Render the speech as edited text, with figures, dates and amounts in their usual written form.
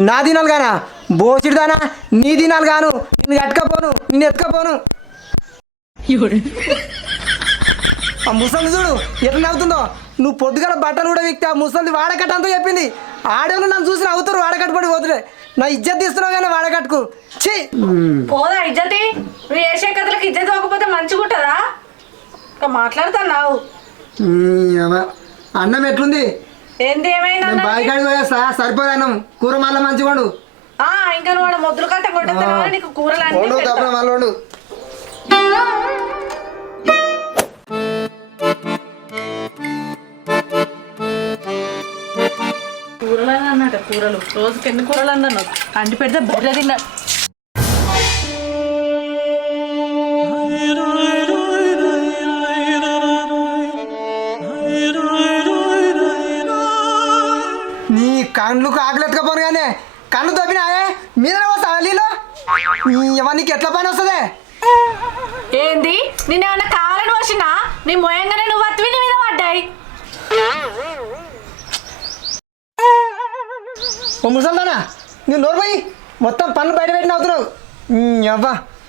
నా దినాలు గానా బోసిడిదానా నీ దినాలు గాను నిన్ను కట్టుకపోను నిన్ను ఎత్తుకపోను ఆ ముసలి చూడు ఎట్లా నవ్వుతుందో నువ్వు పొద్దుగల బట్టలు కూడా విక్తే ఆ ముసలి వాడకట్ట అంతా చెప్పింది ఆడేళ్ళు నన్ను చూసి నవ్వుతారు వాడకట్టు పడి పోతుండే నా ఇజ్జత్ తీస్తున్నావు కానీ వాడకట్టుకు ఛీ పోదా ఇజ్జతి నువ్వు వేసే కథలకు ఇజ్జతి పోకపోతే మంచిగా ఉంటుందా ఇంకా మాట్లాడుతున్నావు అన్నం ఎట్లుంది ఏంది ఏమైనా బాయికాడికి పోయేస్తా సరిపోదు అన్నం కూర మళ్ళీ మంచిగా వండు ఇంకా నువ్వు మొద్దులు కట్ట కొట్టేస్తాను నీకు కూరలు అన్నీ పెడతా. మళ్ళీ వండు కూరలు అని అన్నట కూరలు రోజుకి ఎన్ని కూరలు అన్నాను అంటి పెడితే బర్రె తిన్నా నీ కళ్ళు ఆకలెత్తుకపోను కానీ కళ్ళు తప్పినాయే మీద నీళ్ళు నీకు ఎట్లా పని వస్తుంది ఏంది నేనేమన్నా కావాలని వచ్చినా నీ మోయంగానే నువ్వు అత్తివి నీ మీద పడ్డాయి ఓ ముసల్దానా నీ నోరు పోయి మొత్తం పనులు బయట పెట్టిన అవుతున్నావు అవ్వా